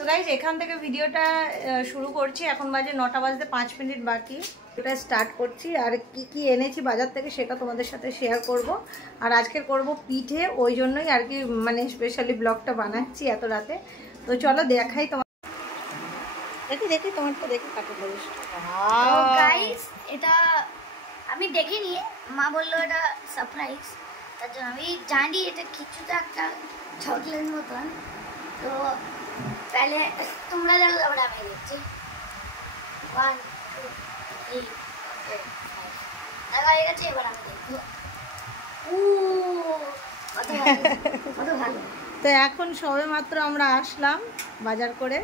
তো গাইজ এখান থেকে ভিডিওটা শুরু করছি। এখন বাজে 9টা বাজতে 5 মিনিট বাকি। এটা স্টার্ট করছি। আর কি কি এনেছি বাজার থেকে সেটা তোমাদের সাথে শেয়ার করব। আর আজকে করব পিঠে, ওই জন্যই আর কি মানে স্পেশালি ব্লগটা বানাচ্ছি এত রাতে। তো চলো দেখাই তোমার, দেখি তোমার তো দেখি কাটে বলিস। গাইস এটা আমি দেখিনি, মা বললো এটা সারপ্রাইজ, তার জন্য আমি জানি এটা কিছুটা একটা চকলেট মতন। তো पहले তোমরা দেখো, তারপরে আমি দেখছি। 1 2 3 দেখা হয়ে গেছে, এবার আমি দেখবো। কত ভালো। তো এখন সবে মাত্র আমরা আসলাম বাজার করে,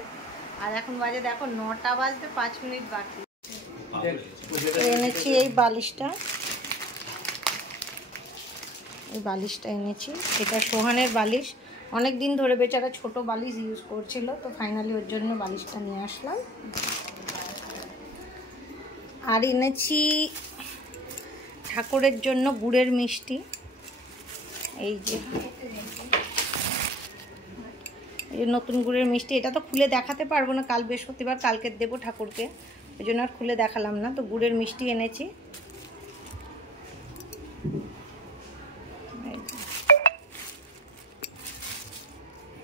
আর এখন বাজে দেখো 9টা বাজতে 5 মিনিট বাকি। এনেছি এই বালিশটা, এনেছি। এটা সোহানের বালিশ, অনেক দিন ধরে বেচারা ছোট বালিশ ইউজ করছিল, তো ফাইনালি ওর জন্য বালিশটা নিয়ে আসলাম। আর এনেছি ঠাকুরের জন্য গুড়ের মিষ্টি, এই যে নতুন গুড়ের মিষ্টি। এটা তো খুলে দেখাতে পারবো না, কাল বৃহস্পতিবার, কালকে দেবো ঠাকুরকে, ওই জন্য আর খুলে দেখালাম না। তো গুড়ের মিষ্টি এনেছি,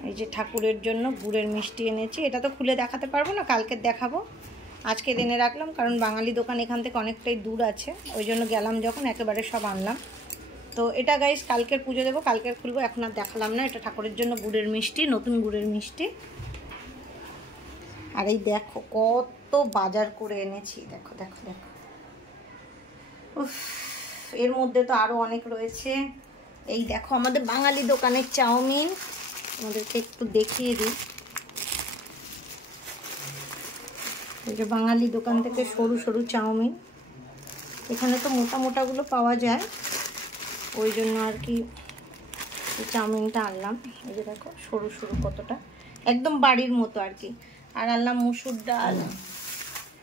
এই যে ঠাকুরের জন্য গুড়ের মিষ্টি এনেছি। এটা তো খুলে দেখাতে পারবো না, কালকে দেখাবো। আজকে এনে রাখলাম কারণ বাঙালি দোকান এখান থেকে অনেকটাই দূর আছে, ওই জন্য গেলাম যখন একেবারে সব আনলাম। তো এটা গাইস কালকের পুজো দেবো, কালকের খুলবো, এখন আর দেখালাম না। এটা ঠাকুরের জন্য গুড়ের মিষ্টি, নতুন গুড়ের মিষ্টি। আর এই দেখো কত বাজার করে এনেছি, দেখো দেখো দেখো। উফ, এর মধ্যে তো আরও অনেক রয়েছে। এই দেখো আমাদের বাঙালি দোকানের চাউমিন, আমাদেরকে একটু দেখিয়ে দিই। এই যে বাঙালি দোকান থেকে সরু সরু চাউমিন, এখানে তো মোটা মোটাগুলো পাওয়া যায়, ওই জন্য আর কি চাউমিনটা আনলাম। এই যে দেখো সরু সরু কতটা, একদম বাড়ির মতো আর কি। আর আনলাম মুসুর ডাল,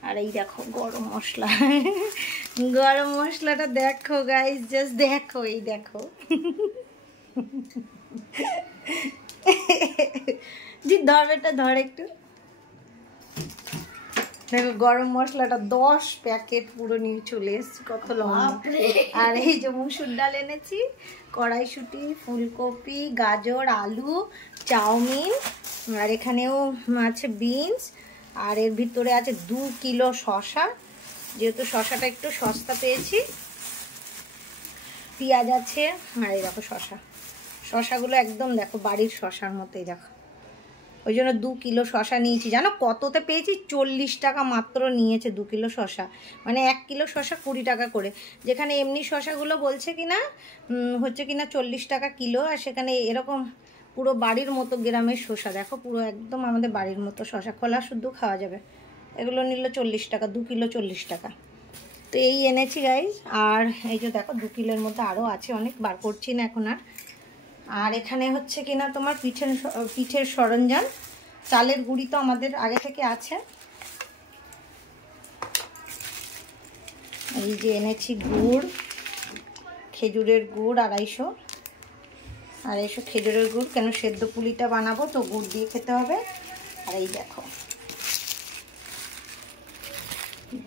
আর এই দেখো গরম মশলা। গরম মশলাটা দেখো গাইস, জাস্ট দেখো, এই দেখো। জি ধরবেটা ধর একটু, দেখো গরম মশলাটা 10 প্যাকেট পুরো নিয়ে চলে এসেছি, কত লম্বা। আর এই যে মুসুর ডাল এনেছি, কড়াইশুঁটি, ফুলকপি, গাজর, আলু, চাউমিন, আর এখানেও আছে বিনস, আর এর ভিতরে আছে 2 কিলো শসা, যেহেতু শসাটা একটু সস্তা পেয়েছি। পেঁয়াজ আছে, আর এই দেখো শসাগুলো একদম দেখো বাড়ির শসার মতোই দেখো, ওই জন্য 2 কিলো শসা নিয়েছি। জানো কততে পেয়েছি? 40 টাকা মাত্র নিয়েছে 2 কিলো শসা, মানে 1 কিলো শসা 20 টাকা করে। যেখানে এমনি শসাগুলো বলছে কিনা হচ্ছে কিনা 40 টাকা কিলো, আর সেখানে এরকম পুরো বাড়ির মতো গ্রামের শসা, দেখো পুরো একদম আমাদের বাড়ির মতো শসা, খোলা শুদ্ধ খাওয়া যাবে। এগুলো নিল 40 টাকা, 2 কিলো 40 টাকা। তো এই এনেছি গাইজ। আর এই যে দেখো 2 কিলোর মধ্যে আরও আছে অনেক, বার করছি না এখন আর। আর এখানে হচ্ছে কিনা তোমার পিঠের সরঞ্জাম, চালের গুঁড়ি তো আমাদের আগে থেকে আছে। এই যে এনেছি গুড়, খেজুরের গুড় 250 খেজুরের গুড়, কেন সেদ্ধ পুলিটা বানাবো তো গুড় দিয়ে খেতে হবে। আর এই দেখো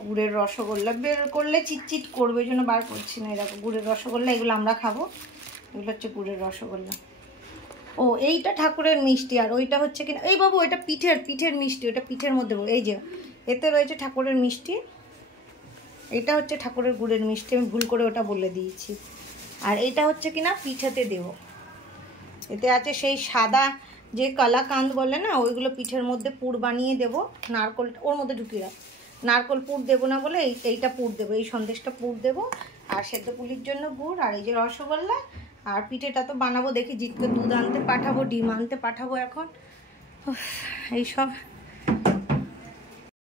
গুড়ের রসগোল্লা, বের করলে চিটচিট করবে, ওই জন্য বার করছি না। এই দেখো গুড়ের রসগোল্লা, এগুলো আমরা খাবো, এগুলো হচ্ছে গুড়ের রসগোল্লা। ও এইটা ঠাকুরের মিষ্টি, আর ওইটা হচ্ছে কিনা, এই বাবু ওইটা পিঠের মিষ্টি, ওইটা পিঠের মধ্যে, এই যে এতে রয়েছে ঠাকুরের মিষ্টি, এটা হচ্ছে ঠাকুরের গুড়ের মিষ্টি, আমি ভুল করে ওটা বলে দিয়েছি। আর এটা হচ্ছে কিনা পিঠেতে দেব, এতে আছে সেই সাদা যে কালাকান্দ বলে না, ওইগুলো পিঠের মধ্যে পুর বানিয়ে দেবো, নারকোলটা ওর মধ্যে ঢুকিয়ে রাখ, নারকোল পুর দেবো না বলে এইটা পুর দেবো, এই সন্দেশটা পুর দেবো। আর সেদ্ধ পুলির জন্য গুড়, আর এই যে রসগোল্লা। আর পিঠেটা তো বানাবো, দেখি জিতকে দুধ আনতে পাঠাবো, ডিম আনতে পাঠাবো। এখন এইসব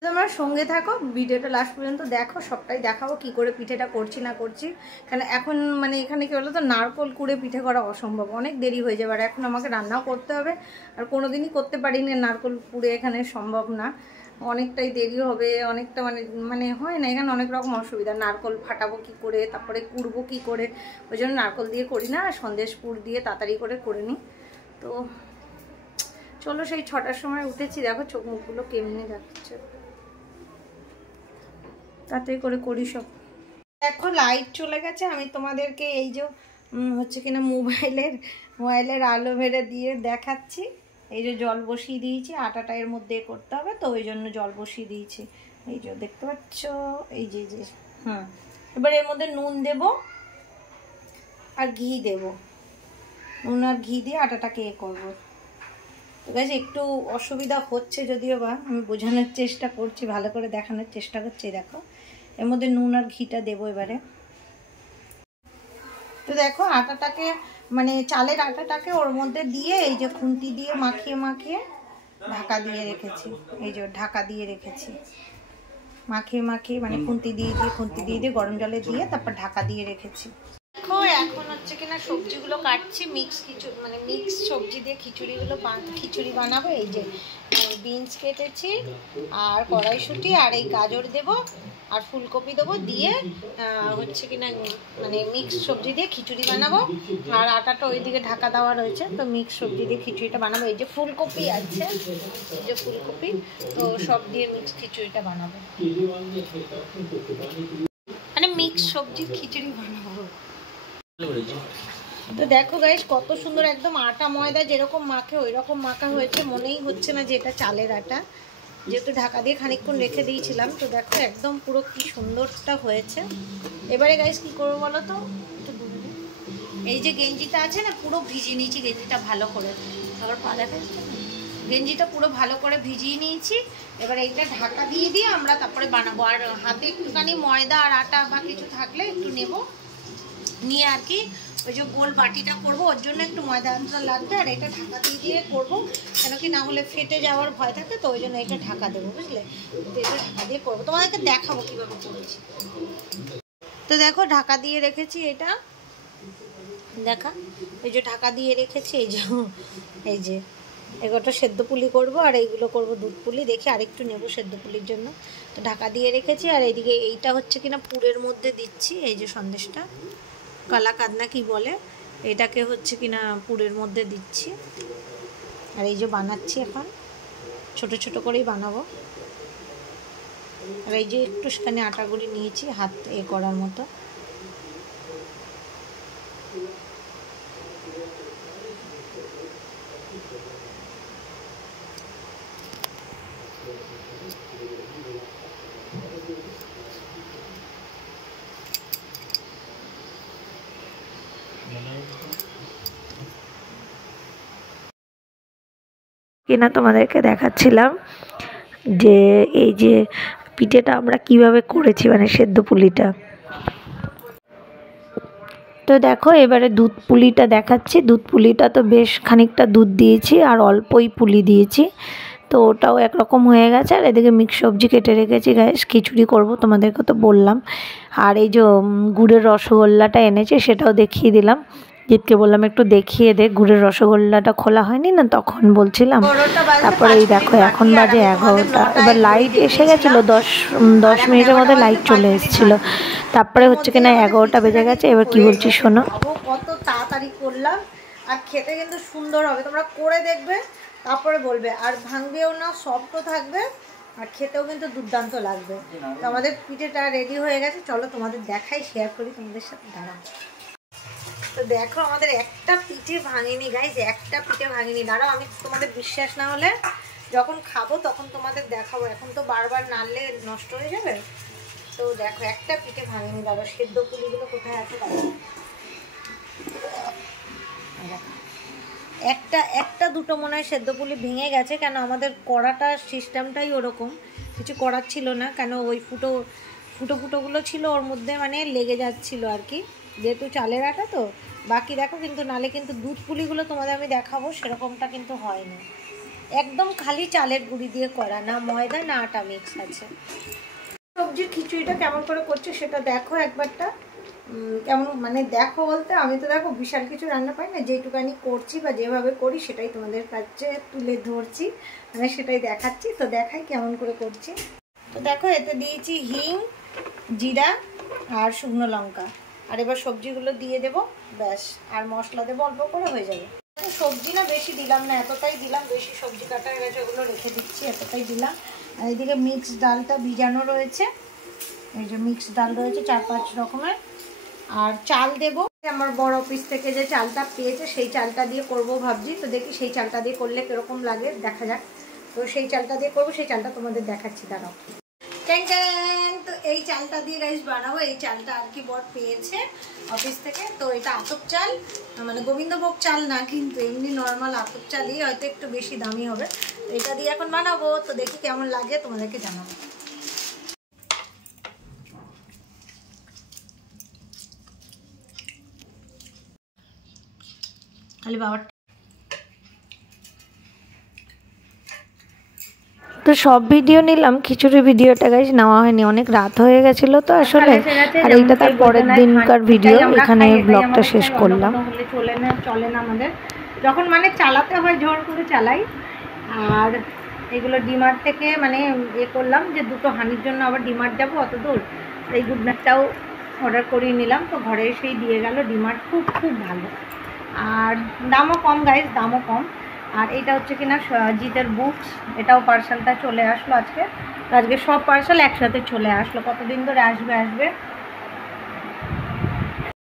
তোমরা সঙ্গে থাকো, ভিডিওটা লাস্ট পর্যন্ত দেখো, সবটাই দেখাবো কি করে পিঠেটা করছি না করছি। কারণ এখন মানে এখানে কি হলো তো, নারকোল কুড়ে পিঠে করা অসম্ভব, অনেক দেরি হয়ে যাবে। আর এখন আমাকে রান্নাও করতে হবে, আর কোনোদিনই করতে পারিনি নারকোল কুড়ে, এখানে সম্ভব না, অনেকটাই দেরি হবে, অনেকটা মানে হয় না, এখানে অনেক রকম অসুবিধা। নারকোল ফাটাবো কি করে, তারপরে কুড়বো কি করে, ওই জন্য নারকোল দিয়ে করি না, সন্দেশ পুর দিয়ে তাড়াতাড়ি করে নিই। তো চলো সেই 6টার সময় উঠেছি, দেখো চোখ মুখগুলো কেমনে যাচ্ছে, তাতে করে করি সব। দেখো লাইট চলে গেছে, আমি তোমাদেরকে এই যে হচ্ছে কিনা মোবাইলের আলো মেরে দিয়ে দেখাচ্ছি। এই যে জল বসিয়ে দিয়েছি, আটাটা এর মধ্যে করতে হবে তো ওই জন্য জল বসিয়ে দিয়েছি। এই যে দেখতে পাচ্ছ, এই যে এবার এর মধ্যে নুন দেব আর ঘি দেব, নুন আর ঘি দিয়ে আটাটাকে করবো। তো গাইস একটু অসুবিধা হচ্ছে যদিও বা, আমি বোঝানোর চেষ্টা করছি, ভালো করে দেখানোর চেষ্টা করছি। দেখো এর মধ্যে নুন আর ঘিটা দেবো এবারে। তো দেখো আটাটাকে মানে চালের আটাটাকে ওর মধ্যে দিয়ে এই যে খুন্তি দিয়ে মাখিয়ে ঢাকা দিয়ে রেখেছি। এই যে ঢাকা দিয়ে রেখেছি, মাখিয়ে মানে খুন্তি দিয়ে গরম জলে দিয়ে তারপর ঢাকা দিয়ে রেখেছি। দেখো এখন হচ্ছে কিনা সবজিগুলো কাটছি, মিক্স সবজি দিয়ে খিচুড়ি বানাবো। এই যে বিনস কেটেছি আর কড়াইশুঁটি আর এই গাজর দেব আর ফুলকপি দেবো, দিয়ে হচ্ছে কিনা মানে মিক্স সবজি দিয়ে খিচুড়ি বানাবো। আর আটাটা ওইদিকে ঢাকা দেওয়া রয়েছে, তো মিক্স সবজি দিয়ে খিচুড়িটা বানাবো। এই যে ফুলকপি আছে, এই যে ফুলকপি, তো সব দিয়ে মিক্স খিচুড়িটা বানাবো, মানে মিক্স সবজির খিচুড়ি বানাবো। তো দেখো গাইস কত সুন্দর, একদম আটা ময়দা যেরকম মাখে ওই রকম মাখা হয়েছে, মনেই হচ্ছে না যে এটা চালের আটা, যেহেতু ঢাকা দিয়ে খানিকক্ষণ রেখে দিয়েছিলাম। তো দেখো একদম পুরো কি সুন্দরটা হয়েছে। এবারে গাইস কি করবো বলো তো, এই যে গেঞ্জিটা আছে না, পুরো ভিজিয়ে নিয়েছি গেঞ্জিটা ভালো করে, আবার পা দেখা যাচ্ছে না, গেঞ্জিটা পুরো ভালো করে ভিজিয়ে নিয়েছি। এবার এইটা ঢাকা দিয়ে আমরা তারপরে বানাবো। আর হাতে একটুখানি ময়দা আর আটা বা কিছু থাকলে একটু নেবো, নিয়ে আর কি ওই যে গোল বাটিটা করবো, ওর জন্য একটু ময়দা আটা লাগবে। আর এটা ঢাকা দিয়ে করবো, কেন কি না হলে ফেটে যাওয়ার ভয় থাকে, তো ওই জন্য এটা ঢাকা দেবো, বুঝলে। তো এটা ঢাকা দিয়ে করবো, তোমাদেরকে দেখাবো কীভাবে করেছি। তো দেখো ঢাকা দিয়ে রেখেছি, এটা দেখা, এই যে ঢাকা দিয়ে রেখেছি। এই যে এগুলোটা সেদ্ধ পুলি করবো আর এইগুলো করবো দুধ পুলি, দেখি আরেকটু নেবো সেদ্ধ পুলির জন্য। তো ঢাকা দিয়ে রেখেছি। আর এইদিকে এইটা হচ্ছে কিনা পুরের মধ্যে দিচ্ছি, এই যে সন্দেশটা কালাকাঁদ না কি বলে, এটাকে হচ্ছে কিনা পুরের মধ্যে দিচ্ছি। আর এই যে বানাচ্ছি, এখন ছোট ছোট করেই বানাবো। আর এই যে একটুখানি আটা গুঁড়ি নিয়েছি হাত করার মতো। কিনা তোমাদেরকে দেখাচ্ছিলাম যে এই যে পিঠেটা আমরা কিভাবে করেছি, মানে সেদ্ধ পুলিটা। তো দেখো এবারে দুধ পুলিটা দেখাচ্ছি। দুধ পুলিটা তো বেশ খানিকটা দুধ দিয়েছি আর অল্পই পুলি দিয়েছি, তো ওটাও একরকম হয়ে গেছে। আর এদিকে মিক্স সবজি কেটে রেখেছি, গ্যাস খিচুড়ি করব, তোমাদেরকে তো বললাম। আর এই যে গুড়ের রসগোল্লাটা এনেছে সেটাও দেখিয়ে দিলাম, জিতকে বললাম একটু দেখিয়ে দে, গুড়ের রসগোল্লাটা খোলা হয়নি না তখন বলছিলাম। তারপরে এই দেখো এখন বাজে 11টা, এবার লাইট এসে গেছিলো 10 মিনিটের মধ্যে লাইট চলে এসেছিলো। তারপরে হচ্ছে কিনা 11টা বেজে গেছে। এবার কি বলছি শোনো, কত তাড়াতাড়ি করলাম, আর খেতে কিন্তু সুন্দর হবে, তোমরা করে দেখবে তারপরে বলবে। আর ভাঙবেও না, সফটও থাকবে, আর খেতেও কিন্তু দুর্দান্ত লাগবে। তো আমাদের পিঠেটা রেডি হয়ে গেছে, চলো তোমাদের দেখাই, শেয়ার করি তোমাদের সাথে, দাঁড়াও। তো দেখো আমাদের একটা পিঠে ভাঙেনি গাইজ, একটা পিঠে ভাঙেনি। দাঁড়াও আমি তোমাদের বিশ্বাস না হলে যখন খাবো তখন তোমাদের দেখাবো, এখন তো বারবার নাড়লে নষ্ট হয়ে যাবে। তো দেখো একটা পিঠে ভাঙেনি। দাঁড়াও সেদ্ধ পুলিগুলো কোথায় আছে, দাঁড়াও, একটা দুটো মনে হয় সেদ্ধ পুলি ভেঙে গেছে, কেন আমাদের কড়াটা সিস্টেমটাই ওরকম, কিছু করার ছিল না, কেন ওই ফুটোগুলো ছিল ওর মধ্যে, মানে লেগে যাচ্ছিল আর কি, যেহেতু চালের আটা তো। বাকি দেখো কিন্তু নালে কিন্তু দুধ পুলিগুলো তোমাদের আমি দেখাবো, সেরকমটা কিন্তু হয়নি, একদম খালি চালের গুঁড়ি দিয়ে করা, না ময়দা না আটা মিক্স আছে। সবজির খিচুড়িটা কেমন করে করছে সেটা দেখো একবারটা, কেমন মানে দেখো বলতে আমি তো দেখো বিশাল কিছু রান্না পাই না, যেটুকানি করছি বা যেভাবে করি সেটাই তোমাদের কাছে তুলে ধরছি, মানে সেটাই দেখাচ্ছি। তো দেখাই কেমন করে করছি। তো দেখো এতে দিয়েছি হিং, জিরা আর শুকনো লঙ্কা। আর এবার সবজিগুলো দিয়ে দেবো, ব্যাস, আর মশলা দেবো অল্প করে, হয়ে যাবে। সবজি না বেশি দিলাম না, এতটাই দিলাম, বেশি সবজি কাটা হয়ে গেছে, ওগুলো রেখে দিচ্ছি, এতটাই দিলাম। আর এদিকে মিক্সড ডালটা ভিজানো রয়েছে, এই যে মিক্সড ডাল রয়েছে 4-5 রকমের। আর চাল দেবো, আমার বড় অফিস থেকে যে চালটা পেয়েছে সেই চালটা দিয়ে করব ভাবছি, তো দেখি সেই চালটা দিয়ে করলে কীরকম লাগে দেখা যাক। তো সেই চালটা দিয়ে করবো, সেই চালটা তোমাদের দেখাচ্ছি, দাঁড়াও। তো এই চালটা দিয়ে গাইস বানাবো। এই চালটা আর কি বর পেয়েছে অফিস থেকে, তো এটা আতপ চাল, মানে গোবিন্দভোগ চাল না কিন্তু এমনি নর্মাল আতপ চালই, হয়তো একটু বেশি দামি হবে। তো এটা দিয়ে এখন বানাবো, তো দেখি কেমন লাগে তোমাদেরকে জানাবো। খালি বাবার তো সব ভিডিও নিলাম, খিচুড়ি ভিডিওটা গাইজ নেওয়া হয়নি, অনেক রাত হয়ে গেছিলো তো আসলে। আর এইটা তার পরের দিনকার ভিডিও, এখানে ব্লগটা শেষ করলাম। চলে না আমাদের, যখন মানে চালাতে হয় জোর করে চালাই। আর এগুলো ডিমার্ট থেকে মানে করলাম যে দুটো হানির জন্য আবার ডিমার্ট যাবো অত দূর, এই গুড নাইটটাও অর্ডার করিয়ে নিলাম, তো ঘরে এসেই দিয়ে গেল। ডিমার্ট খুব খুব ভালো, আর দামও কম গাইজ, দামও কম। আর এটা হচ্ছে কিনা জিতের বুটস, এটাও পার্সেলটা চলে আসলো আজকে। আজকে সব পার্সেল একসাথে চলে আসলো, কতদিন ধরে আসবে।